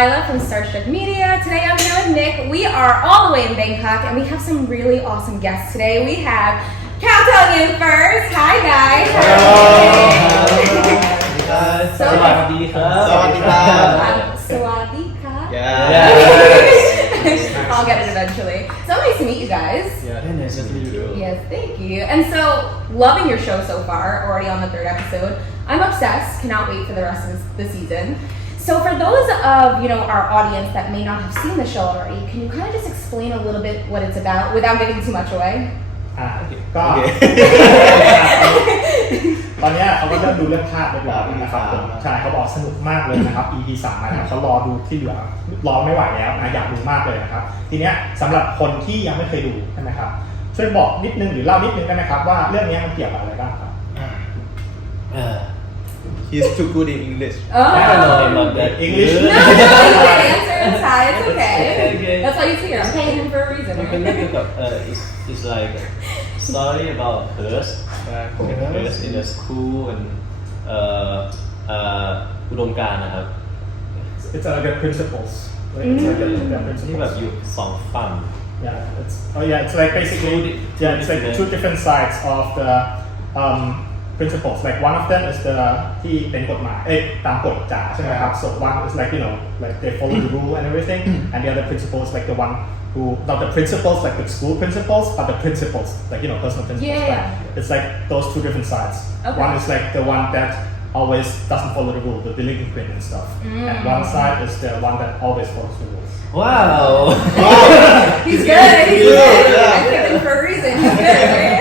Lila from Starstruck Media. Today I'm here with Nick. We are all the way in Bangkok and we have some really awesome guests today. We have Khaotung first. Hi guys. Hello. So Sawadika. Yeah. I'll get it eventually. So nice to meet you guys. Yeah, nice to meet you. Yes, thank you. And so, loving your show so far, already on the 3rd episode. I'm obsessed, cannot wait for the rest of the season. So for those of our audience that may not have seen the show already, can you kind of just explain a little bit what it's about without giving too much away? ก็ตอนนี้เขาก็เริ่มดูเรื่องภาพเรียบร้อยนะครับผมใช่เขาบอกสนุกมากเลยนะครับ EP 3มาแล้วเขารอดูที่เหลือรอไม่ไหวแล้วนะอยากดูมากเลยนะครับทีเนี้ยสำหรับคนที่ยังไม่เคยดูใช่ไหมครับช่วยบอกนิดนึงหรือเล่านิดนึงได้ไหมครับว่าเรื่องนี้มันเกี่ยวกับอะไรบ้างครับ He's too good in English. Oh. I don't know about that. English? No, you can answer in Thai, it's okay. Okay. That's why he's here, I'm paying him for a reason. มันเป็นเรื่องเกี่ยวกับit's like story about hers in the school and อุดมการณ์นะครับ It's like the principles. Right? It's like the ที่แบบ principles. อยู่สองฝั่ง Yeah, it's like basically it's like two different sides of the principles. Like one of them is the ที่เป็นกฎหมายตามกฎจ๋าใช่ไหมครับ So one is like like they follow the rule and everything, and the other principles like the one who not the principles like the school principles, but the principles like personal principles. Yeah. Right? It's like those two different sides. Okay. One is like the one that always doesn't follow the rule, the delinquent and stuff, and one side is the one that always follows the rules. Wow. He's good, he's good. I picked him for a reason, he's good, right?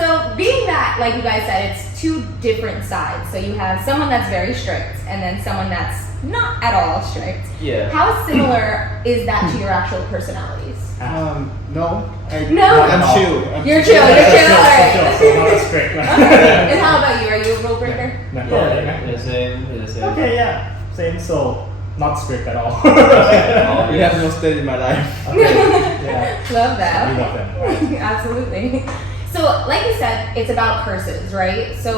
So being that, like you guys said, it's two different sides. So you have someone that's very strict and then someone that's not at all strict. Yeah. How similar is that to your actual personalities? No. No? I'm chill. You're chill, alright. So not as strict. Okay. And how about you? Are you a rule breaker? Yeah, the same. Okay, yeah, same. So not strict at all. You have no style in my life. Okay, yeah. Love that. We love them. Absolutely. So, like you said, it's about curses, right? So,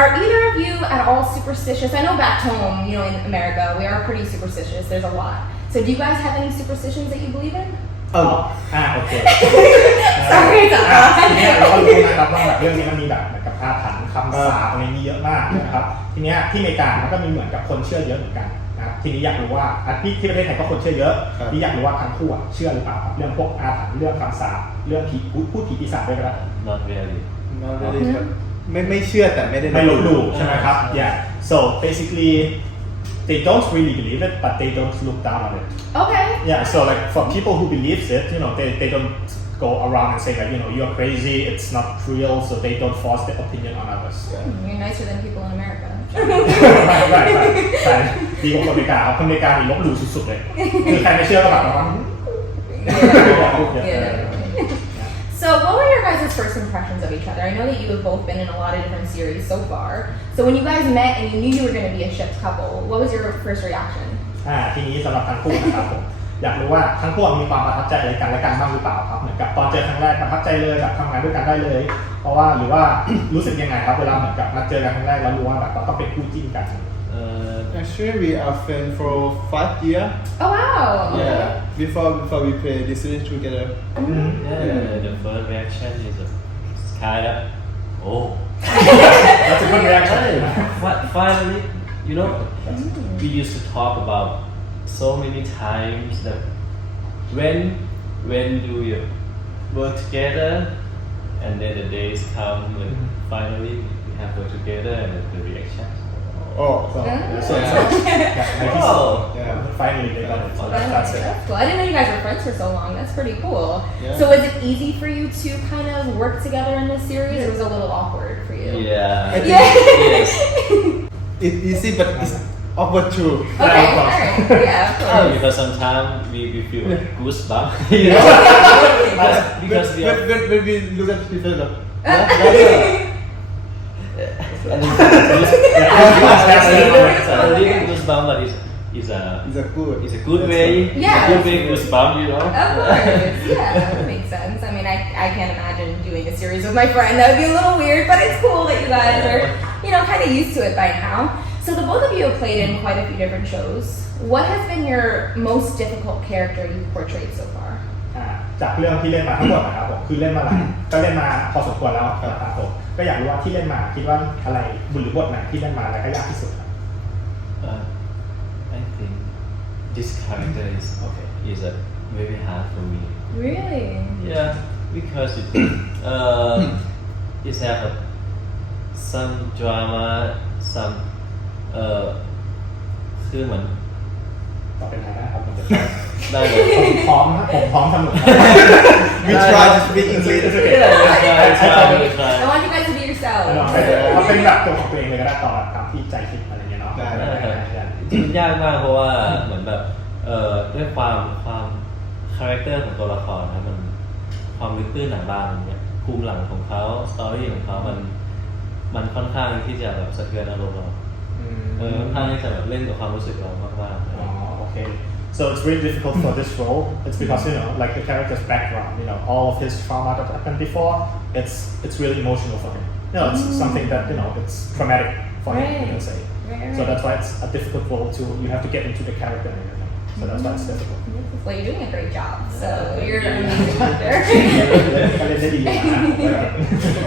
are either of you at all superstitious? I know back home, in America, we are pretty superstitious. There's a lot. So, do you guys have any superstitions that you believe in? โอเค Sorry, it's ทีนี้เราก็รู้นะครับว่าแบบเรื่องนี้มันมีแบบเหมือนกับอาถรรพ์คำสาปอะไรมีเยอะมากนะครับทีนี้ที่อเมริกามันก็มีเหมือนกับคนเชื่อเยอะเหมือนกันนะครับทีนี้อยากรู้ว่าที่ประเทศไทยก็คนเชื่อเยอะที่อยากรู้ว่าทั้งคู่เชื่อหรือเปล่าครับเรื่องพวกอาถรรพ์เรื่องคำสาปเรื่องผีพูดผีปีศาจด้วยก็ได้ Not really. Not really. ไม่เชื่อแต่ไม่ได้ ไม่ลบหลู่ใช่ไหมครับ Yeah so basically they don't really believe it but they don't look down on it Okay. Yeah so like for people who believes it they don't go around and say like you're crazy it's not real so they don't force their opinion on others You're nicer than people in America. ใช่ดีกว่าคนอเมริกาครับคนอเมริกามีลบหลู่สุดๆเลยคือใครไม่เชื่อก็แบบว่า Yeah. So, what were your guys' first impressions of each other? I know that you have both been in a lot of different series so far. So, when you guys met and you knew you were going to be a shipped couple, what was your first reaction? ทีนี้สำหรับทั้งคู่นะครับผมอยากรู้ว่าทั้งคู่มีความประทับใจอะไรกันและกันบ้างหรือเปล่าครับเหมือนกับตอนเจอครั้งแรกประทับใจเลยแบบทำงานด้วยกันได้เลยเพราะว่าหรือว่ารู้สึกยังไงครับเวลาเหมือนกับมาเจอกันครั้งแรกแล้วรู้ว่าแบบเราต้องเป็นคู่จิ้นกัน Actually, we are friends for 5 years. Oh wow! Yeah. Before we play this series together. Yeah, the first reaction is kind of That's a good reaction. Finally, we used to talk about so many times that when do we work together, and then the days come when finally we have work together and the reaction. So finally they got it. So that's it. That's cool. I didn't know you guys were friends for so long. That's pretty cool. Yeah. So was it easy for you to kind of work together in this series, or was it a little awkward for you? Yeah. Yes. It's easy, but it's awkward too. Okay. All right. Yeah. Of course. Because sometimes we feel goosebumps. Because we are. When we look at each other. And goosebump, but it's a good way. Yeah. Good way goosebump, Of course, yeah, that makes sense. I mean, I can't imagine doing a series with my friend. That would be a little weird, but it's cool that you guys are, kind of used to it by now. So So the both of you have played in quite a few different shows. What has been your most difficult character you've portrayed so far? จากเรื่องที่เล่นมาทั้งหมดนะครับผมคือเล่นมาก็เล่นมาพอสมควรแล้วครับผมก็อยากรู้ว่าที่เล่นมาคิดว่าอะไรหรือบทไหนที่เล่นมาแล้วก็ยากที่สุดครับ I think this character is very hard for me. Really? Yeah, because it have some drama, some คือเหมือน ต่อเป็นไงนะครับผม ได้เลย ผมพร้อมเสมอ We try to speak English. I want you guys to be yourselves. เอาเป็นแบบตัวของตัวเองเลยก็ได้ต่อตามที่ใจคิดอะไรเงี้ยเนาะ จริงๆยากมากเพราะว่าเหมือนแบบด้วยความคาแรคเตอร์ของตัวละครนะมันความลึกตื้นหนังบางเนี่ยภูมิหลังของเขาสตอรี่ของเขามันค่อนข้างที่จะแบบสะเทือนอารมณ์เราค่อนข้างที่จะแบบเล่นกับความรู้สึกเรามากๆ Oh, okay. So it's really difficult for this role. It's because like the character's background, all of his trauma that happened before. It's really emotional for him. It's something that it's traumatic for him. Say. So that's why it's a difficult role to you have to get into the character and everything. So that's why it's difficult. Well, you're doing a great job. So you're an amazing actor.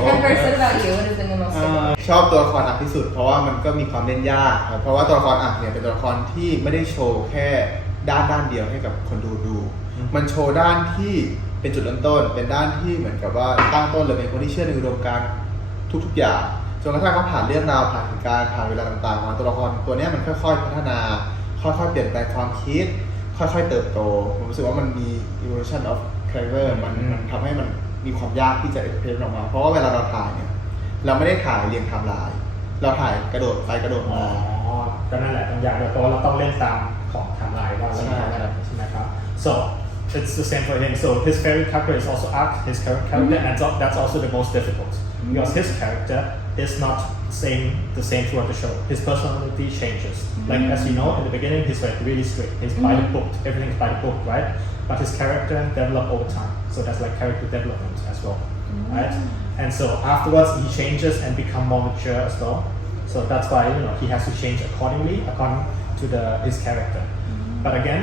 And first, what about you? What has been the most difficult? ชอบตัวละครอักที่สุดเพราะว่ามันก็มีความเล่นยากครับเพราะว่าตัวละครอักเนี่ยเป็นตัวละครที่ไม่ได้โชว์แค่ด้านเดียวให้กับคนดูมันโชว์ด้านที่เป็นจุดเริ่มต้นเป็นด้านที่เหมือนกับว่าตั้งต้นเลยเป็นคนที่เชื่อในอุดมการณ์ทุกอย่างจนกระทั่งเขาผ่านเรื่องราวผ่านเหตุการณ์ผ่านเวลาต่างๆมาตัวละครตัวนี้มันค่อยๆพัฒนาค่อยๆเปลี่ยนแปลงความคิดค่อยๆเติบโตผมรู้สึกว่ามันมี evolution of character มันทำให้มันมีความยากที่จะ express ออกมาเพราะว่าเวลาเราถ่ายเนี่ยเราไม่ได้ถ่ายเรียงไทม์ไลน์เราถ่ายกระโดดไปกระโดดมาก็นั่นแหละต้องยากด้วยเพราะว่าเราต้องเล่นตามของไทม์ไลน์ว่าเราจะอะไรใช่ไหมครับ so it's the same for him so his favorite character is also Ark his character and that's also the most difficult because his character is not the same throughout the show his personality changes like as you know in the beginning he's like really strict he's by the book everything's by the book right but his character develop over time so that's like character development as well right and so afterwards he changes and become more mature as well so that's why he has to change according to his character but again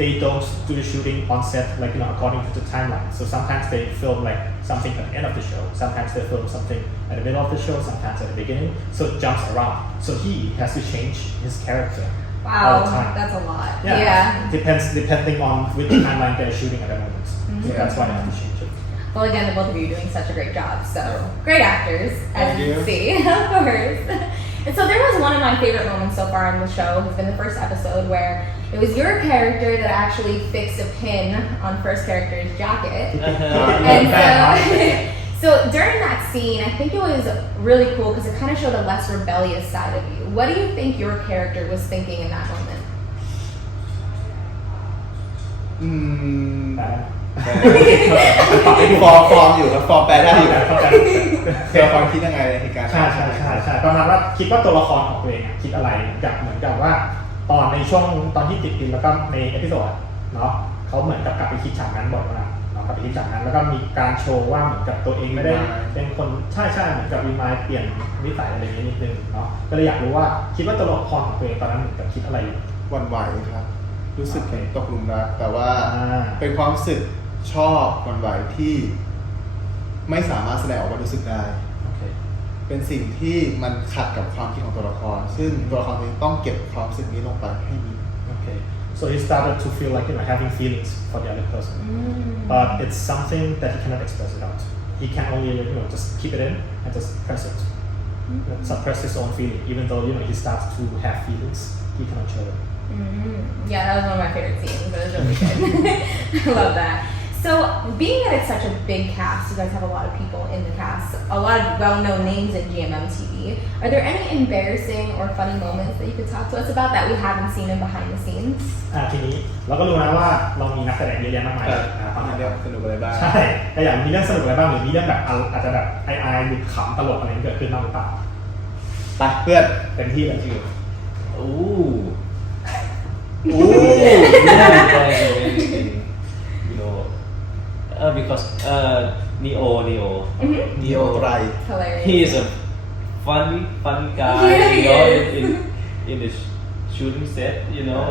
they don't do the shooting on set like according to the timeline so sometimes they film like something at the end of the show sometimes they film something at the middle of the show sometimes at the beginning so it jumps around so he has to change his character all the time. That's a lot. Yeah. Depending on which timeline they're shooting at the moment. So that's why they have to change it. Well, again, the both of you are doing such a great job. So great actors, as you can see, of course. And so there was one of my favorite moments so far on the show. It's been the first episode where it was your character that actually fixed a pin on first character's jacket. And so during that scene, I think it was really cool because it kind of showed a less rebellious side of you. What do you think your character was thinking in that moment? ฟอร์มอยู่ครับฟอร์มแปลได้อยู่ตัวละครคิดยังไงในเหตุการณ์ใช่ประมาณว่าคิดว่าตัวละครของตัวเองคิดอะไรเหมือนกับว่าตอนในช่วงตอนที่ติดดินแล้วก็ในเอพิโซดเนาะเขาเหมือนกับกลับไปคิดฉากนั้นบ่อยมากเนาะกลับไปคิดฉากนั้นแล้วก็มีการโชว์ว่าเหมือนกับตัวเองไม่ได้เป็นคนใช่เหมือนกับรีมายเปลี่ยนนิสัยอะไรอย่างนี้นิดนึงเนาะก็เลยอยากรู้ว่าคิดว่าตัวละครของตัวเองตอนนั้นเหมือนกับคิดอะไรอยู่ หวั่นไหวครับรู้สึกตกหลุมรักแต่ว่าเป็นความรู้สึกชอบหวั่นไหวที่ไม่สามารถแสดงออกมารู้สึกได้เป็นสิ่งที่มันขัดกับความคิดของตัวละครซึ่งตัวละครนี้ต้องเก็บความรู้สึกนี้ลงไปให้มี Okay. So he started to feel like having feelings for the other person, but it's something that he cannot express it out. He can only just keep it in and just press it, suppress his own feeling. Even though he starts to have feelings, he cannot show it. Yeah, that was one of my favorite scenes. That was really good. I love that. So, being that it's such a big cast, you guys have a lot of people in the cast, a lot of well-known names in GMMTV. Are there any embarrassing or funny moments that you could talk to us about that we haven't seen in behind the scenes? ทีนี้เราก็รู้นะว่าเรามีนักแสดงเยอะแยะมากมายตอนนี้ เรื่องสนุกอะไรบ้าง ใช่แต่อย่างมีเรื่องสนุกอะไรบ้างหรือมีเรื่องแบบอาจจะแบบอายหรือขำตลกอะไรเกิดขึ้นบ้างหรือเปล่า ไปเพื่อน เต็มที่เลยชื่อ because Neo Neo ไร Hilarious. he is a funny guy in the shooting set you know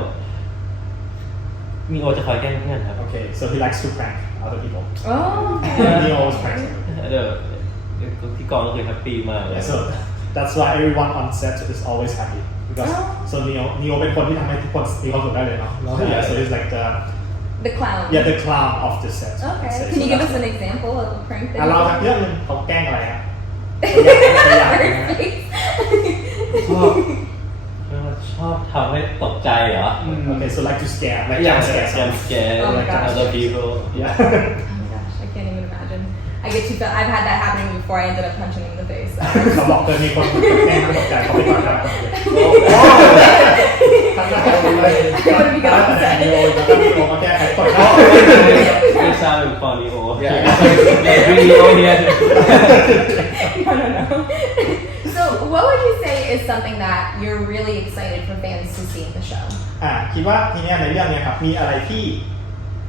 มีโอจะคอยแกล้งเพื่อนครับ Okay, so he likes to prank other people. Oh, He always pranks them. เดี๋ยวที่กองก็คือแฮปปี้มาก Yeah, so that's why everyone on set is always happy because so Neo เป็นคนที่ทำให้ทุกคนมีความสุขได้เลยเนาะ Yeah, so he's like the clown. the clown of the set. Okay. So Can you give us that's- an example of a prank that เรา you สักเรื่องหนึงเขาแกล้งอะไรครับ ชอบทำให้ตกใจเหรอ Okay, so like to scare, like อยาก jump scare. แกมแก Oh my gosh. other people Yeah. Oh my gosh, I can't even imagine. I get too. I've had that happen before. I ended up punching him in the face. เขาบอกเคยมีคนแกล้งตกใจเขาไปก่อนแล้ว I would be good on set. โยนแล้วก็โยนมาแก้ไขต่อยเขา ไม่ทราบเป็นฟอนนีโอ Yeah. Bring Neo here No. So, what would you say is something that you're really excited for fans to see in the show? คิดว่าทีเนี้ยในเรื่องเนี้ยครับมีอะไรที่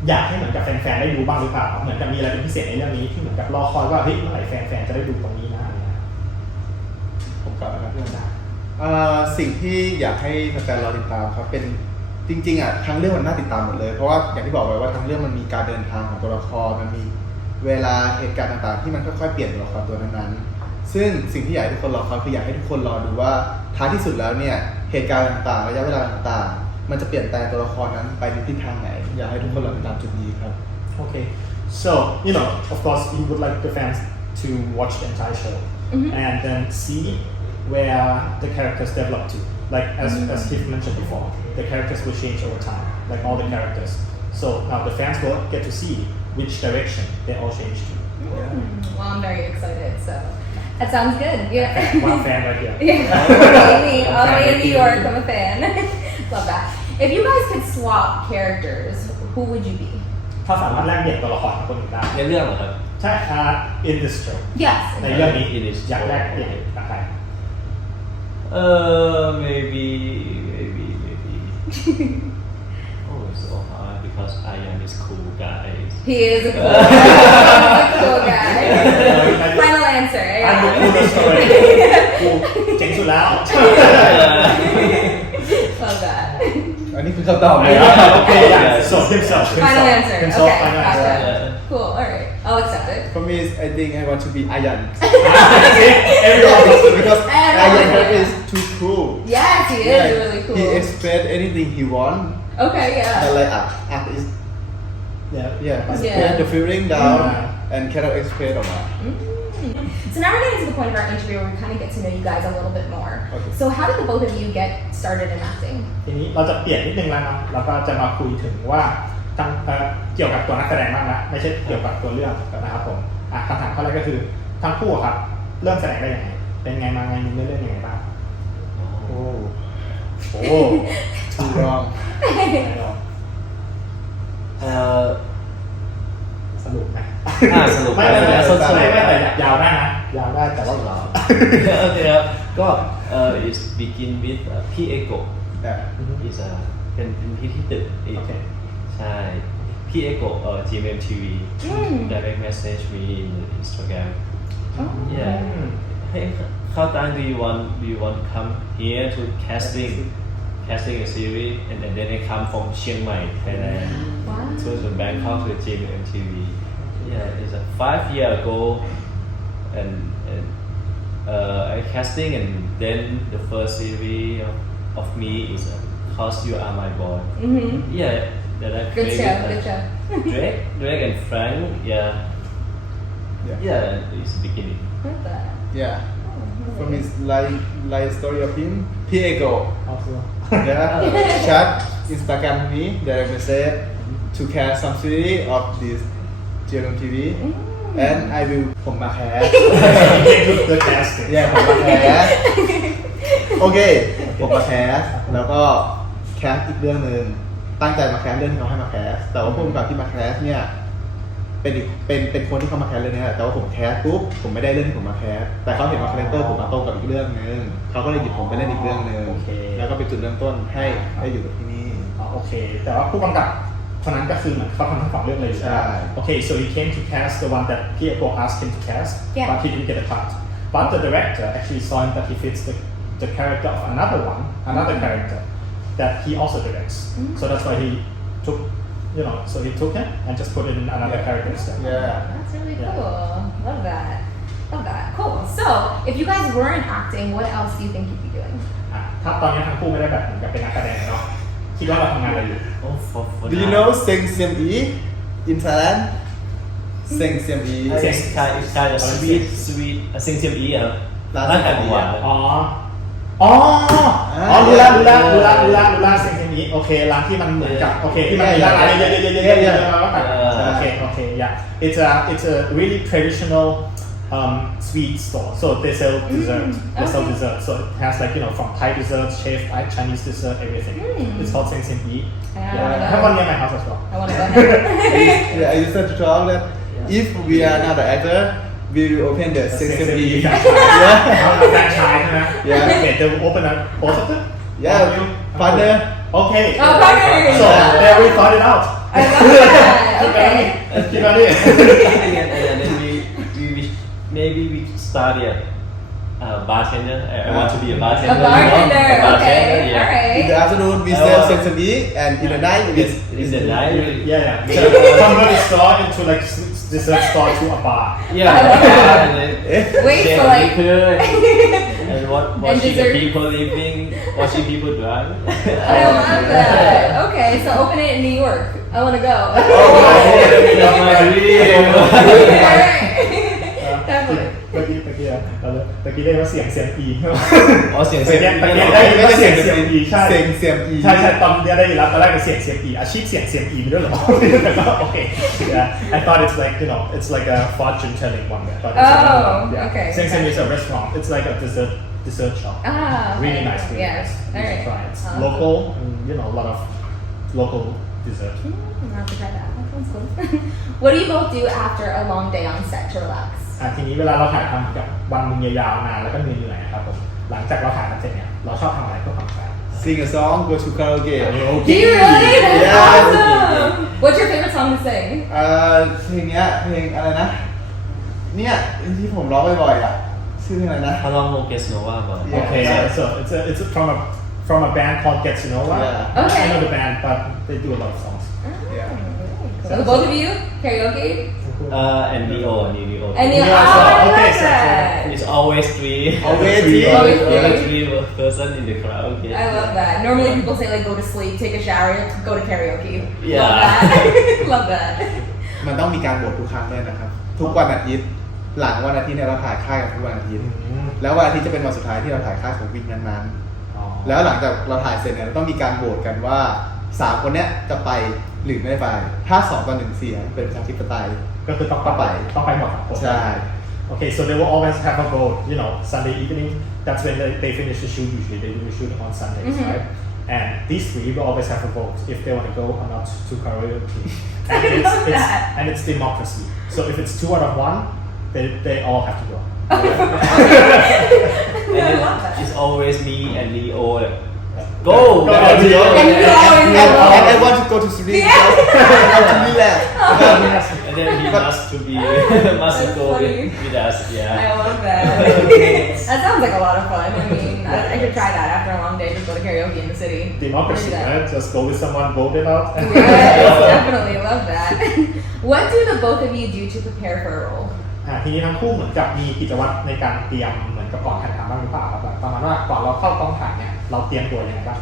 อยากให้เหมือนกับแฟนๆได้ดูบ้างหรือเปล่าเหมือนกับมีอะไรเป็นพิเศษในเรื่องนี้ที่เหมือนกับรอคอยว่าเฮ้ยเมื่อไหร่แฟนๆจะได้ดูตรงนี้นะอะไรเงี้ย ผมกลับนะครับสิ่งที่อยากให้แฟนๆรอติดตามครับเป็นจริงๆอ่ะทั้งเรื่องมันน่าติดตามหมดเลยเพราะว่าอย่างที่บอกไปว่าทั้งเรื่องมันมีการเดินทางของตัวละครมันมีเวลาเหตุการณ์ต่างๆที่มันค่อยๆเปลี่ยนตัวละครตัวนั้นๆซึ่งสิ่งที่อยากให้ทุกคนรอคอยคืออยากให้ทุกคนรอดูว่าท้ายที่สุดแล้วเนี่ยเหตุการณ์ต่างๆระยะเวลาต่างๆมันจะเปลี่ยนแปลงตัวละครนั้นไปในทิศทางไหนอยากให้ทุกคนรอติดตามจุดนี้ครับ Okay, so of course, you would like the fans to watch the entire show and then see where the characters develop to. Like as Steve mentioned before, the characters will change over time, like all the characters. So now the fans will get to see which direction they all change to. Well, I'm very excited. So, that sounds good. Yeah. One fan right here. Yeah. All the way in New York. I'm a fan. Love that. If you guys could swap characters, who would you be? ถ้าสามารถแลกเปลี่ยนตัวละครกับคนอื่นได้ ในเรื่องเหรอครับ ใช่in this show Yes. ในเรื่องนี้ In this show อยากแลกเปลี่ยนกับใคร maybe oh it's so hard because Ayan is cool guys He is a cool guy. Final answer. อัน Yeah. นี้คือ story กูเจ๋งสุดแล้ว Love that. อันนี้คือคำตอบเลย Okay, yeah. So himself. Final answer. Himself, Okay. final answer. Gotcha. Cool. All right. I'll accept it. For me, I think I want to be Ayan. Everyone. because Ayan is too cool. Yes, he is Yeah, really cool. He express anything he want. Okay. Yeah. But like art is Yeah. express the feeling down and cannot express ออกมา So now we're getting to the point of our interview where we kind of get to know you guys a little bit more. Okay. So how did the both of you get started in acting? ทีนี้เราจะเปลี่ยนนิดนึงแล้วเนาะเราก็จะมาคุยถึงว่าเกี่ยวกับตัวนักแสดงบ้างละไม่ใช่เกี่ยวกับตัวเรื่องนะครับผมคำถามข้อแรกก็คือทั้งคู่ครับเริ่มแสดงได้ยังไงเป็นไงมาไงมีเรื่องยังไงบ้าง โอ้ โอ้ too long สรุปนะ สรุป ไม่แต่ยาวได้นะยาวได้แต่ว่า โอเคครับก็is begin with พี่เอโกะ Yeah. is เป็นพี่ที่ตึกอีก Okay. ใช่พี่เอโกะGMMTV direct message me in Instagram yeah hey Khaotung do you want to come here to casting a series and then I come from Chiang Mai Thailand Wow. to Bangkok to GMMTV yeah it's a 5 year ago and I casting and then the first series of me is Cause You Are My Boy yeah that I Good created show. Good show. Drake and Frank yeah it's the beginning Love that. Yeah. For me, it's like story of him. Piego. Yeah. Chat Instagram me. Direct message to cast some series of this GMMTV. And I will ผมมาแคส The cast. Yeah ผมมาแคสโอเคผมมาแคสแล้วก็แคสอีกเรื่องหนึ่งตั้งใจมาแคสเรื่องที่เขาให้มาแคสแต่ว่าผู้กำกับที่มาแคสเนี่ยเป็นคนที่เขามาแคสเรื่องนี้แหละแต่ว่าผมแคสปุ๊บผมไม่ได้เรื่องที่ผมมาแคสแต่เขาเห็นว่าคาแรคเตอร์ผมมาตรงกับอีกเรื่องนึงเขาก็เลยหยิบผมไปเล่นอีกเรื่องนึงแล้วก็เป็นจุดเริ่มต้นให้ได้อยู่กับที่นี่ โอเคแต่ว่าผู้กำกับคนนั้นก็คือเหมือนเขาทำทั้งสองเรื่องเลยใช่ไหม Okay, so he came to cast the one that Piego asked him to cast, Yeah. but he didn't get a cut. But the director actually saw him that he fits the the character of another character that he also directs. So that's why he took, so he took him and just put it in another character instead. Yeah. That's really Yeah. cool. Love that. Love that. Cool. So, if you guys weren't acting, what else do you think you'd be doing? ถ้าตอนนี้ทั้งคู่ไม่ได้แบบเหมือนกับเป็นนักแสดงเนาะคิดว่าเราทำงานอะไรอยู่ Oh, for Do you know Seng CME in Thailand? Seng CME. ใช่ใช่ sweet ซิงเซียมอีครับร้านขายของหวาน อ๋อรู้ละเซ็งนี้โอเคร้านที่มันเหมือนกับโอเคที่มันมีร้านเยอะๆโอเค yeah it's a really traditional sweet store so they sell dessert so it has like from Thai dessert chef Chinese dessert everything it's called Seng Yi I have one near my house as well I want to go there. Yeah, I used to talk that if we are not the actor, we will open the Seng CME. franchise ใช่ไหม Yeah. okay they will open up both of them Yeah, partner. okay Oh, partner. so there we thought it out I love that. Okay. keep on it and then maybe we study bartender. I want to be a bartender. A bartender. A bartender, Okay. yeah. All In the right. afternoon, we sell Seng CME, and in the night, we In the night, Yeah. So convert the store into like dessert store to a bar. yeah, and then Wait share for like. liquor and watching the dessert. people living, watching people drive. I love that. Okay, so open it in New York. I want to go. That's my dream. Alright. Definitely. เมื่อกี้ได้ว่าเสียงCME อ๋อเสียง เมื่อกี้ได้ยินว่าเสียงCME ใช่ Seng CME. ใช่ตอนนี้ได้ยินแล้วตอนแรกเป็นเสียงCME อาชีพเสียงCME มีด้วยเหรอแต่ก็โอเค I thought it's like it's like a fortune telling one I thought it's okay. Seng is a restaurant it's like a dessert shop Ah, really okay. nice really Yeah. nice All you should right. try it. It's Awesome. local and a lot of local dessert I'll have to try that. That sounds cool. What do you both do after a long day on set to relax? ทีนี้เวลาเราถ่ายทำกับวันนึงยาวๆนานแล้วก็เหนื่อยๆครับผมหลังจากเราถ่ายทำเสร็จเนี่ยเราชอบทำอะไรเพื่อผ่อนคลาย Sing a song, go to karaoke. Do you really? That's Yeah. awesome. What's your favorite song to sing? เพลงเนี้ยเพลงอะไรนะ เนี่ยที่ผมร้องบ่อยๆอ่ะชื่อเพลงอะไรนะ How long will Guess Nova about? Yeah. Okay, so it's from a band called Get to Know What. Yeah. Okay. I know the band, but they do a lot of songs. Yeah. So the both of you karaoke? And Neo. And you, Yeah, oh, so, I okay, love so- that. It's always three. Always three. Always three. Always three person in the crowd. Okay. I love that. Normally people say like go to sleep, take a shower, go to karaoke. Yeah. Love that. Love that. มันต้องมีการโหวตทุกครั้งด้วยนะครับ ทุกวันอาทิตย์ หลังวันอาทิตย์เนี่ยเราถ่ายค่ายกันทุกวันอาทิตย์ แล้ววันอาทิตย์จะเป็นวันสุดท้ายที่เราถ่ายค่ายของวิกนั้นๆ แล้วหลังจากเราถ่ายเสร็จเนี่ยเราต้องมีการโหวตกันว่า3คนเนี้ยจะไปหรือไม่ไป ถ้า2-1เสียงเป็นประชาธิปไตย ก็คือต้องไปหมดครับผม ใช่ Okay, so they will always have a vote. Sunday evening. That's when they finish the shoot. Usually they do the shoot on Sundays, right? And these three will always have a vote if they want to go or not to karaoke. And it's democracy. So if it's 2 out of 1, they all have to go. I love that. It's always me and Neo. Go! Go, And you always And I want to go to sleep. Yeah. I want to relax. And then he must go That's funny. with us. Yeah. I love that. That sounds like a lot of fun. I mean, I should try that after a long day. Just go to karaoke in the city. Democracy, Do that. right? Just go with someone, vote it out. Yes, definitely love that. What do the both of you do to prepare for a role? ทีนี้ทั้งคู่เหมือนกับมีกิจวัตรในการเตรียมเหมือนกับก่อนถ่ายทำบ้างหรือเปล่าครับแบบประมาณว่าก่อนเราเข้ากองถ่ายเนี่ยเราเตรียมตัวยังไงบ้าง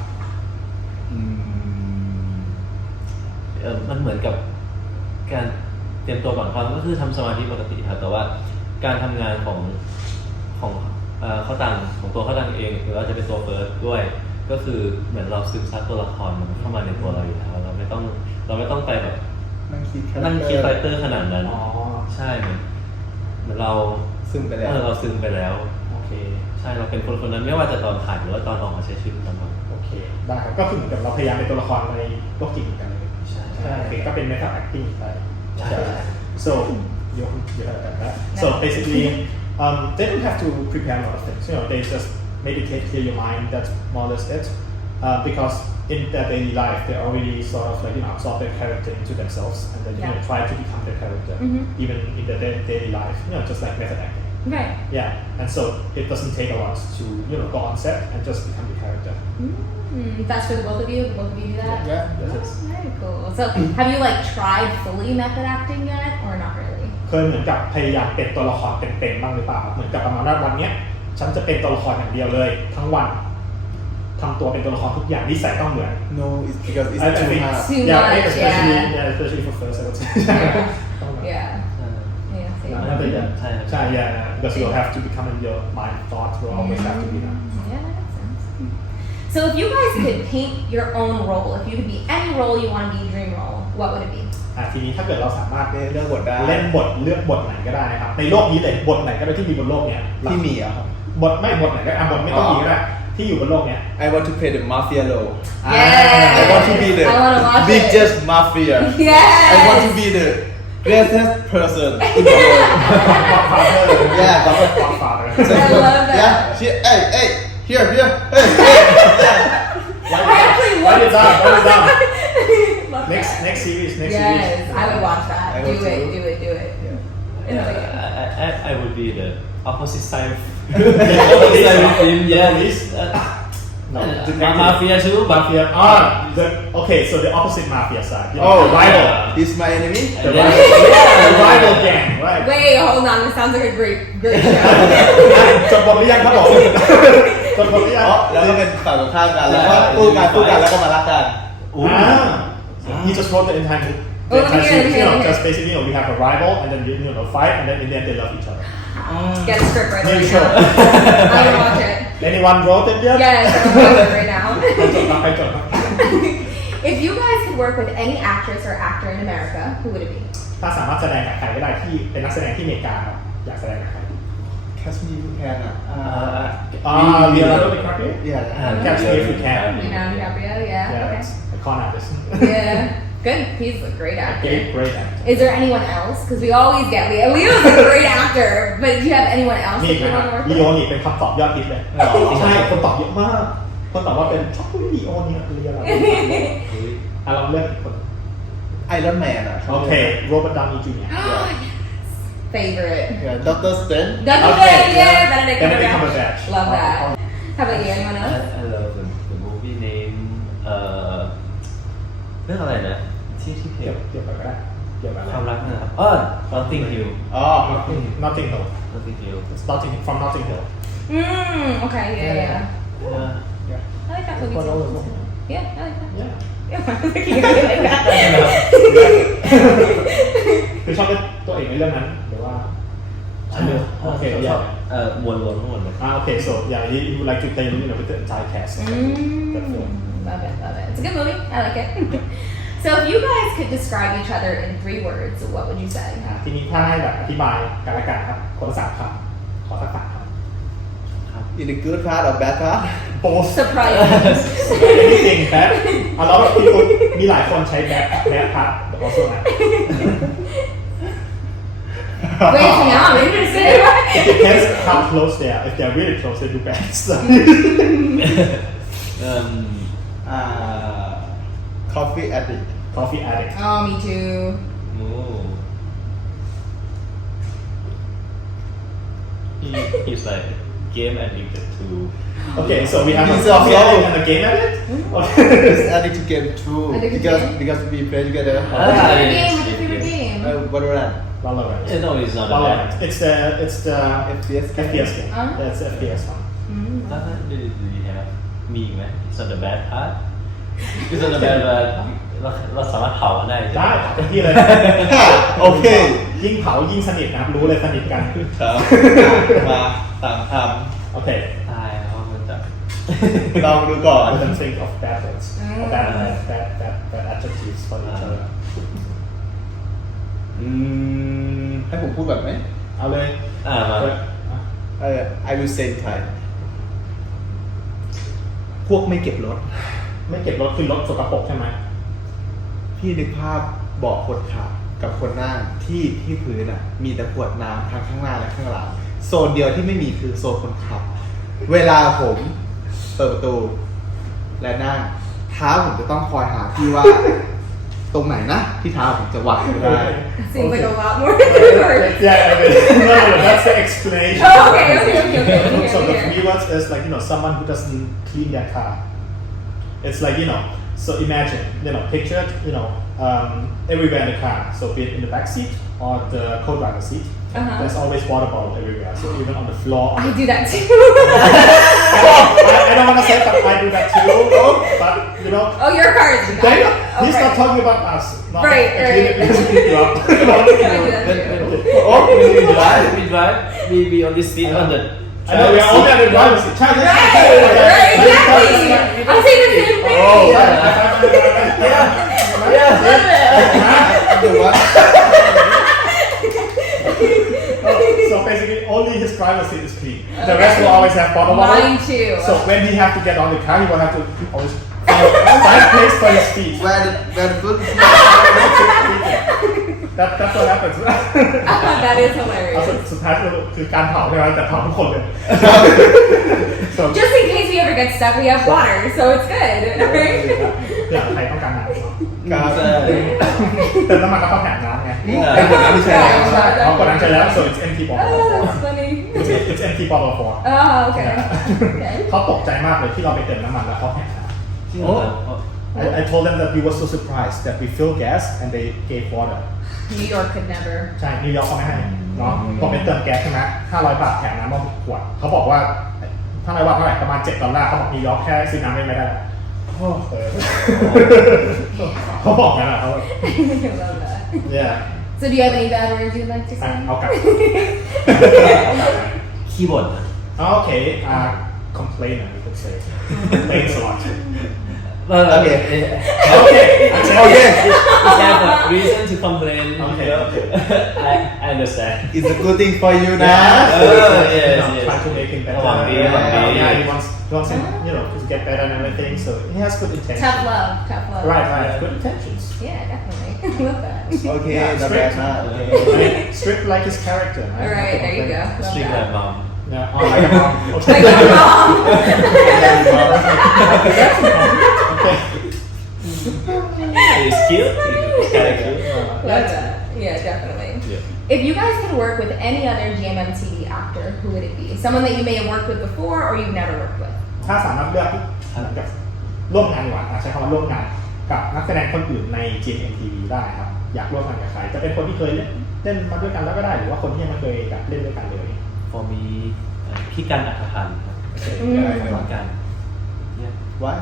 มันเหมือนกับการเตรียมตัวก่อนเข้าก็คือทำสมาธิปกติครับแต่ว่าการทำงานของเขาตังของตัวเขาตังเองหรือว่าจะเป็นตัวเฟิร์สด้วย ก็คือเหมือนเราซึมซับตัวละครมันเข้ามาในตัวเราอยู่แล้วเราไม่ต้องไปแบบ นั่งคิดไฟเตอร์ขนาดนั้น อ๋อ ใช่เหมือนเรา ซึมไปแล้ว เราซึมไปแล้วโอเคใช่เราเป็นคนนั้นไม่ว่าจะตอนถ่ายหรือว่าตอนออกมาใช้ชีวิตตอนนั้น โอเคได้ครับก็คือเหมือนกับเราพยายามเป็นตัวละครในโลกจริงเหมือนกันเลย ใช่ ใช่ก็เป็น meta acting ไป ใช่ so you have that so basically they don't have to prepare a lot of things they just meditate clear your mind that's more or less it because in their daily life they already sort of like absorb their character into themselves and then try to become their character even in their daily life just like method acting Right. Yeah, and so it doesn't take a lot to go on set and just become the character. That's for the both of you. The both of you do that. Yeah, that is. Very cool. So, have you like tried fully method acting yet, or not really? เคยเหมือนกับพยายามเป็นตัวละครเต็มๆบ้างหรือเปล่าเหมือนกับประมาณว่าวันเนี้ยฉันจะเป็นตัวละครอย่างเดียวเลยทั้งวันทำตัวเป็นตัวละครทุกอย่างนิสัยต้องเหมือน No it's because it's I too think hard Too yeah, much, especially yeah. especially for first I would say Yeah. Yeah. Same. น่าจะยัง ใช่ครับ ใช่ yeah because you'll have to become in your mind thoughts will always have to be that Yeah, that makes sense. So, if you guys could paint your own role, if you could be any role you want to be, dream role, what would it be? ทีนี้ถ้าเกิดเราสามารถ เลือกบทได้ เล่นบทเลือกบทไหนก็ได้นะครับในโลกนี้เลยบทไหนก็ได้ที่มีบนโลกเนี้ย ที่มีอะครับ บทไหนก็ได้บทไม่ต้องมีก็ได้ที่อยู่บนโลกเนี้ย I want to play the mafia role Yeah. I want to be the I wanna watch it. biggest mafia Yes. I want to be the greatest person in the world Yeah, Godfather I love that. Yeah hey here hey I actually Write want it down, write it down. Love next that. next series Yes, I would watch that. I Do would it, too. do it, do it. I would be the opposite side opposite side of him yes No, mafia too but Mafia okay so the opposite mafia side Oh rival he's my enemy the rival gang right Wait, hold on. This sounds like a great show. จบบทหรือยังครับผมจบบทหรือยัง อ๋อแล้วก็เป็นฝั่งตรงข้ามกันแล้วก็พูดกันแล้วก็มารักกัน He just wrote the entire Oh, let me hear it, let me hear it. just basically we have a rival and then fight and then in the end they love each other Get a script right Maybe now. sure. I would watch it. Anyone wrote it yet? Yes, I'm watching it right now. ไปจดครับ If you guys could work with any actress or actor in America, who would it be? ถ้าสามารถแสดงกับใครก็ได้ที่เป็นนักแสดงที่อเมริกาครับอยากแสดงกับใคร Catch me if you can อ่ะ Leonardo DiCaprio Yeah Catch me if you can Leonardo DiCaprio, yeah. Yeah Okay. that's a con artist Yeah. Good. He's a great actor. great actor Is there anyone else? Because we always get Leo. Leo's a great actor, but do you have anyone else นี่ that อีก you นะค want รับ to work ลี with? โอนี่เป็นคำตอบยอดฮิตเลยใช่คนตอบเยอะมากคนตอบว่าเป็นชอบลีโอนี่เรียอะไรลองเลือกอีกคน Iron Man อ่ะ โอเคโรเบิร์ตดาวนีจูเนียร์ Favorite. Yeah Doctor Strange Double Okay, yeah, Benedict Benedict Cumberbatch. Cumberbatch. Love that. How about you? Anyone else? I love the movie name เรื่องอะไรนะที่เพล เกี่ยวกับก็ได้เกี่ยวกับ ความรักนะครับNotting Hill อ๋อ Notting Hill Notting Hill It's from Notting Hill Okay, yeah. I like that movie too. Yeah, I like that. Yeah Yeah, I was thinking of it like that. คือชอบตัวเอกในเรื่องนั้นหรือว่าโอเค ชอบมวลรวมทั้งหมดเลย okay so yeah he would like to play with the entire cast Love it, love it. It's a good movie. I like it. So if you guys could describe each other in 3 words, what would you say? ทีนี้ถ้าให้แบบอธิบายกันละกันครับคนละ3 คำขอสัก3 คำ In the good part or bad part both Surprise. anything bad a lot of people มีหลายคนใช้ bad part but also nice Wait, now I'm interested. it depends how close they are if they're really close they do bad stuff Coffee addict coffee addict Oh, me too. He's like game addicted to okay so we have a He's coffee also- addict and a game addict He's addict to game too Addict to game? because we play together What's your favorite yes, game? What's your favorite yes. game? What are that Valorant No, it's not Valorant bad. it's the FPS FPS game Huh? that's FPS one Do you have มีอีกไหม It's not the bad part It's not the bad part เราสามารถเผากันได้ ได้เต็มที่เลย โอเค ยิ่งเผายิ่งสนิทนะครับรู้เลยสนิทกัน ครับมาต่างท โอเค ตายแล้วมันจะ ำลองดูก่อน I don't think of bad words or bad adjectives for each other ให้ผมพูดแบบไหม เอาเลย มา I will say in Thai พวกไม่เก็บรถ ไม่เก็บรถคือรถสกปรกใช่ไหม พี่นึกภาพเบาะคนขับกับคนนั่งที่พื้นมีแต่ขวดน้ำทั้งข้างหน้าและข้างหลังโซนเดียวที่ไม่มีคือโซนคนขับ เวลาผมเปิดประตูและนั่งเท้าผมจะต้องคอยหาที่ว่า ตรงไหนนะที่เท้าผมจะวางไม่ได้ Seems like a lot more than words. Yeah, I mean, no, that's the explanation. Oh, okay. So the Here. 3 words is like, someone who doesn't clean their car. It's like, so imagine, picture, everywhere in the car. So be it in the back seat or the co-driver seat, there's always water bottle everywhere. So even on the floor. I do that too. I don't want to say that I do that too, but Oh, your car is do that. he's not talking about us. Not Right. He doesn't pick you up. I do that too. Oh, we drive. We only sit on the. I know we are only at the driver's seat. Right, exactly. I'm saying the same thing. Oh, the what So basically, only his driver's seat is clean. The rest will always have bottle water. Mine too. So when he have to get on the car, he will have to always find place for his feet. where the food That's what happens. That is hilarious. สุดท้ายคือการเผาใช่ไหมแต่เผาทุกคนเลย So Just in case we ever get stuck, we have water, so it's good, right? เนี่ยใครต้องการน้ำเนาะ ครับ เติมน้ำมันแล้วก็แผ่นน้ำไง เป็นแบบนั้นไม่ใช่แล้ว ใช่เอากดน้ำใช้แล้ว so it's empty bottle Oh, four. that's funny. It's empty bottle four. Oh, okay. Okay. เขาตกใจมากเลยที่เราไปเติมน้ำมันแล้วเขาแผ่นน้ำ Oh. I told them that we were so surprised that we fill gas and they gave water. New York could never. ใช่นิวยอร์กเขาไม่ให้เนาะพอไปเติมแก๊สใช่ไหม500 บาทแถมน้ำมา6 ขวดเขาบอกว่า500 บาทเท่าไหร่ประมาณ$7เขาบอกนิวยอร์กแค่ซื้อน้ำไม่ได้โอ้เขาบอกงั้นอ่ะเขา I love that. yeah So do you have any bad words you'd like to อ่ะ say? เอากลับ ขี้บ่น โอเคcomplainer you could say complains a lot Okay. okay Okay. If you have a reason to complain, Okay, okay. I understand. It's a good thing for you นะ Yes. try to make him better หวังดี yeah he wants him to get better and everything so he has good intentions Tough love. right good intentions Yeah, definitely. I love that. โอเค Yeah, จะแบ strict. นมาก strict like his character All right, there you go. Love Strict that. like mom. Yeah, oh, like a mom. Okay. Like your mom. Okay. He's cute. He's kind of cute. Love that. Yeah, definitely. Yeah. If you guys could work with any other GMMTV actor, who would it be? Someone that you may have worked with before or you've never worked with? ถ้าสามารถเลือกกับร่วมงานดีกว่าใช้คำว่าร่วมงานกับนักแสดงคนอื่นใน GMMTV ได้ครับ อยากร่วมงานกับใคร จะเป็นคนที่เคยเล่นมาด้วยกันแล้วก็ได้ หรือว่าคนที่ยังไม่เคยแบบเล่นด้วยกันเลย For me, พี่กันอัครพันธ์ครับ Mm. เหมือนกัน Yeah. Why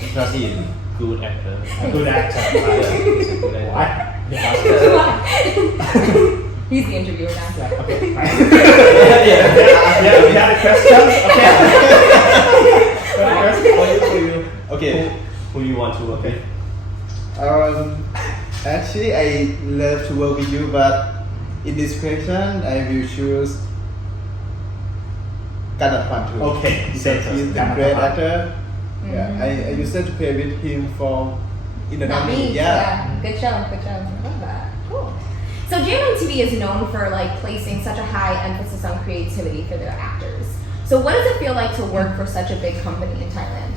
Because he's a good actor. A good actor. He's a good actor. Why? Because He's the interviewer now. yeah, okay. Right. Yeah, we had a question. Okay. For you. Okay. Who you want to work with? Actually I love to work with you but in this question I will choose Kanatpan too Okay. because he's a great actor. Yeah, I used to play with him for in the Not army. me. Yeah. Good show. I love that. Cool. So GMMTV is known for like placing such a high emphasis on creativity for their actors. So what does it feel like to work for such a big company in Thailand?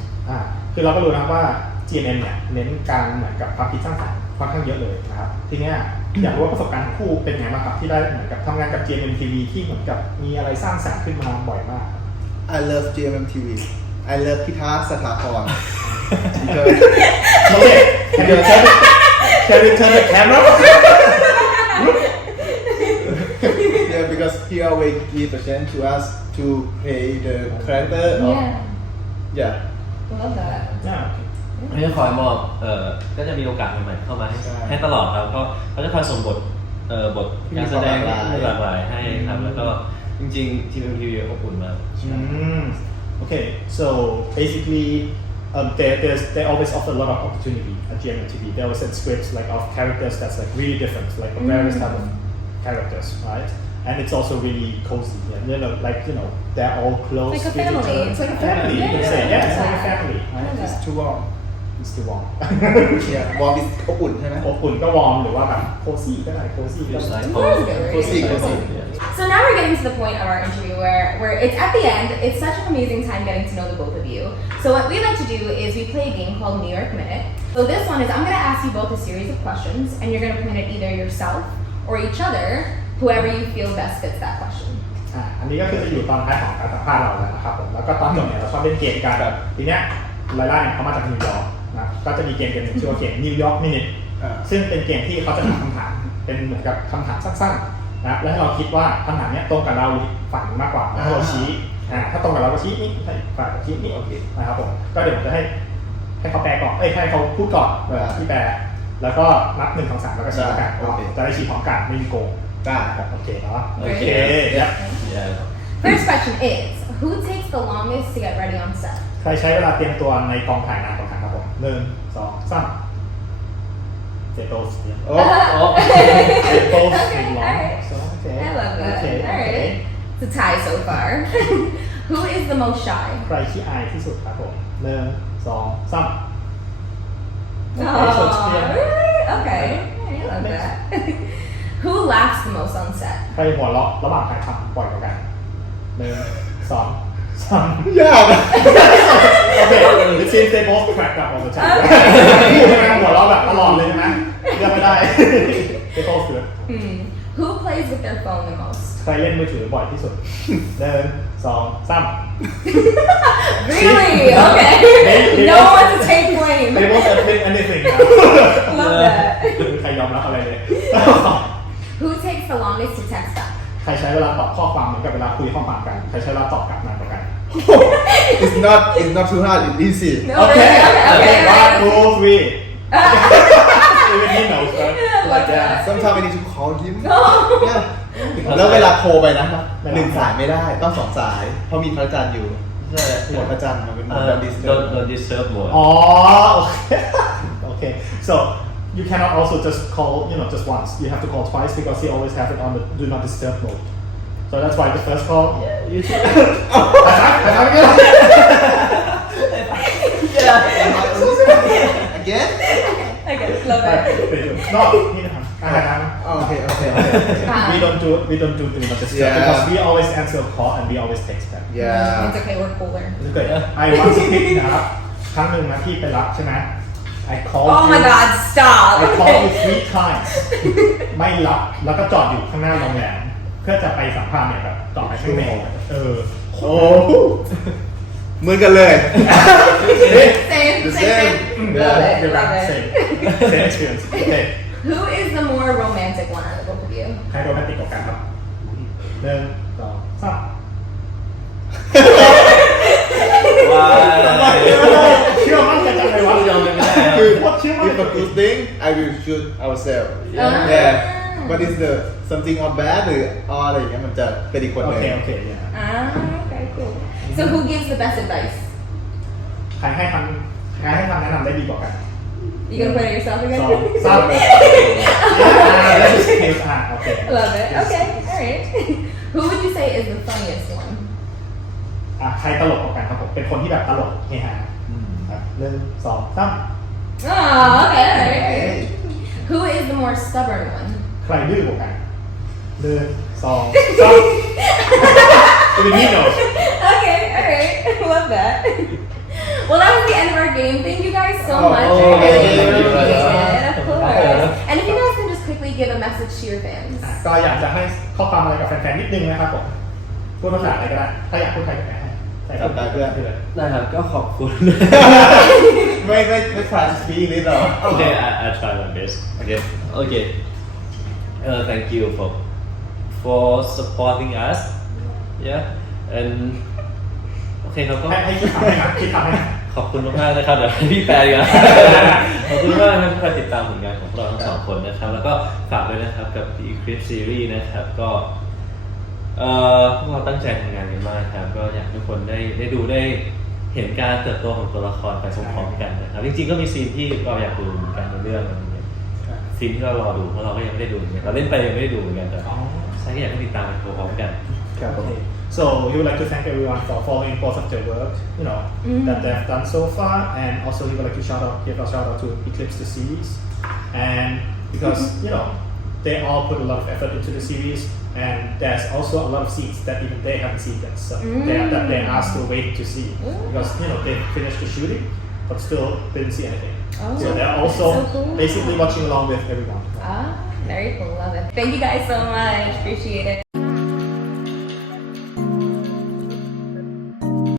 คือเราก็รู้นะว่า GMM เนี่ยเน้นการเหมือนกับความคิดสร้างสรรค์ค่อนข้างเยอะเลยนะครับทีเนี้ยอยากรู้ว่าประสบการณ์ของคู่เป็นไงบ้างครับที่ได้เหมือนกับทำงานกับ GMMTV ที่เหมือนกับมีอะไรสร้างสรรค์ขึ้นมาบ่อยมาก I love GMMTV. I love พิธาสถาพร because Okay, can you turn the camera? yeah, because he always give a chance to us to play the character of yeah. I love that. Yeah. เขาจะคอยมอบก็จะมีโอกาสใหม่ๆเข้ามาให้ตลอดครับก็เขาจะคอยส่งบทการแสดงที่หลากหลายให้ครับแล้วก็จริงๆทีมทีวีอบอุ่นมาก Okay, so basically, they always offer a lot of opportunity at GMMTV. They always set scripts like of characters that's like really different, like various type of characters, right? And it's also really cozy. And, they're all close. Like a with each family. other. It's like a family. You can say, yeah, yeah, it's like a family. It's too warm. is too warm เนี่ยวอร์มอบอุ่นใช่ไหม อบอุ่นก็วอร์มหรือว่าแบบโคซี่ก็ได้โคซี่ก็ It's ได้ like Cozy. So now we're getting to the point of our interview where it's at the end. It's such an amazing time getting to know the both of you. So what we like to do is we play a game called New York Minute. So this one is I'm going to ask you both a series of questions, and you're going to point at either yourself or each other, whoever you feel best fits that question. อันนี้ก็คือจะอยู่ตอนท้ายของการสัมภาษณ์เราแล้วนะครับผมแล้วก็ตอนจบเนี่ยเราชอบเล่นเกมกันทีเนี้ยไลล่าเนี่ยเขามาจากนิวยอร์กนะก็จะมีเกมหนึ่งชื่อว่าเกม New York Minute ซึ่งเป็นเกมที่เขาจะถามคำถามเป็นเหมือนกับคำถามสั้นๆนะแล้วให้เราคิดว่าคำถามเนี้ยตรงกับเราหรือฝั่งมากกว่าแล้วให้เราชี้ถ้าตรงกับเราก็ชี้นี่ถ้าฝ่ายชี้นี่โอเคนะครับผมก็เดี๋ยวผมจะให้เขาแปลก่อนให้เขาพูดก่อนที่แปลแล้วก็นับ1 2 3แล้วก็ชี้กันจะได้ชี้พร้อมกันไม่มีโกงได้ครับโอเคเนาะโอเค Yeah. First question is, who takes the longest to get ready on set? ใครใช้เวลาเตรียมตัวในกองถ่ายงานกองถ่ายครับผม1 2 3เจโต้เนี่ย โอ้ Oh. เจโต้ Okay, ร้อง alright. โอเค I love that. โอเค Alright. It's a tie so far. Who is the most shy? ใครขี้อายที่สุดครับผม1 2 3 Oh, really? Okay. I love that. Who laughs the most on set? ใครหัวเราะระหว่างถ่ายทำบ่อยกว่ากัน1 2 3 ยากอะ Okay, it seems they both crack up all the time. พูดใช่ไหมหัวเราะแบบตลอดเลยใช่ไหมเลือกไม่ได้ They both good. Who plays with their phone the most? ใครเล่นมือถือบ่อยที่สุด1 2 3 Really? Okay. No one to take blame. They won't admit anything นะ Love that. ใครยอมรับอะไรเลย Who takes the longest to text back? ใครใช้เวลาตอบข้อความเหมือนกับเวลาคุยข้อความกัน ใครใช้เวลาตอบกลับนานกว่ากัน it's not too hard it's easy No, Okay, really? Okay. 1 2 3 Even he knows, right? Love yeah that. sometimes I need to call him Oh. yeah แล้วเวลาโทรไปนะ1 สายไม่ได้ต้อง2 สายเพราะมีพระจันทร์อยู่หัวพระจันทร์มันเป็นแบบดิสเทอร์ Don't disturb more. อ๋อ okay. So you cannot also just call, just once. You have to call twice because he always have it on the do not disturb mode. So that's why the first call. Yeah, you should. again Okay, love it. No, นี่นะครับokay we don't do not disturb Yeah. because we always answer call and we always text back. yeah It's okay, we're cooler. ถ้าเกิด I once pick นะครับครั้งหนึ่งนะพี่ไปรับใช่ไหม I called Oh my you- god, stop. I called you Okay. 3 times ไม่รับแล้วก็จอดอยู่ข้างหน้าโรงแรมเพื่อจะไปสัมภาษณ์เนี่ยแบบจอดไปข้างในโอ้เหมือนกันเลย Same, The same, same. same. Yeah, Love it, you're love right. it. Same experience. Okay. Who is the more romantic one out of both of you? ใครโรแมนติกกว่ากันครับ1 2 3 Why? เชื่อมั่นกันจังเลยวะ ยอมกันไม่ได้ คือ โคตรเชื่อมั่น if a good thing I will shoot ourselves Ah. yeah but is the something or bad หรืออะไรอย่างเงี้ยมันจะเป็นอีกคนห โอ นึ่ง เคโอเคเนี่ย Okay, cool. So who gives the best advice? ใครให้คำแนะนำได้ดีกว่ากัน You gonna put it yourself again? 2 3 This is cute โอเค Love it. Okay, alright. Who would you say is the funniest one? ใครตลกกว่ากันครับผมเป็นคนที่แบบตลกเฮฮา1 2 3 Oh, okay, alright. Who is the more stubborn one? ใครดื้อกว่ากัน1 2 3 Even he knows. Okay, alright. Love that. Well, that was the end of our game. Thank you guys so much. I oh, really yeah, appreciate yeah. it. Of course. And if you guys can just quickly give a message to your fans. ก็อยากจะให้ข้อความอะไรกับแฟนๆนิดนึงนะครับผมพูดภาษาอะไรก็ได้ถ้าอยากพูดไทยก็ได้ใส่พูด ได้เพื่อน ได้ครับก็ขอบคุณ ไม่ try to speak นิดหรอ Okay, I try my best. Okay. Thank you for supporting us. Yeah. And โอเคครับก็ ให้คิดทำให้หน่อยคิดทำให้หน่อย ขอบคุณมากๆนะครับเดี๋ยวให้พี่แปลดีกว่า ขอบคุณมากนะครับที่ติดตามผลงานของพวกเราทั้งสองคนนะครับแล้วก็ฝากด้วยนะครับกับ The Eclipse Series นะครับก็พวกเราตั้งใจทำงานกันมากครับก็อยากให้ทุกคนได้ดูได้เห็นการเติบโตของตัวละครไปพร้อมๆกันนะครับจริงๆก็มีซีนที่เราอยากดูเหมือนกันในเรื่องอะไรอย่างเงี้ยซีนที่เรารอดูเพราะเราก็ยังไม่ได้ดูเหมือนกันเราเล่นไปยังไม่ได้ดูเหมือนกันแต่ใช่ก็อยากให้ติดตามไปพร้อมๆกัน ครับผม Okay. So he would like to thank everyone for following both of their work, that they've done so far, and also he would like to give a shout out to Eclipse the series, and because they all put a lot of effort into the series, and there's also a lot of scenes that even they haven't seen yet, so that they are still waiting to see because they finished the shooting, but still didn't see anything. Oh, So they're also so cool. basically watching along with everyone. Ah, very cool. Love it. Thank you guys so much. Appreciate it.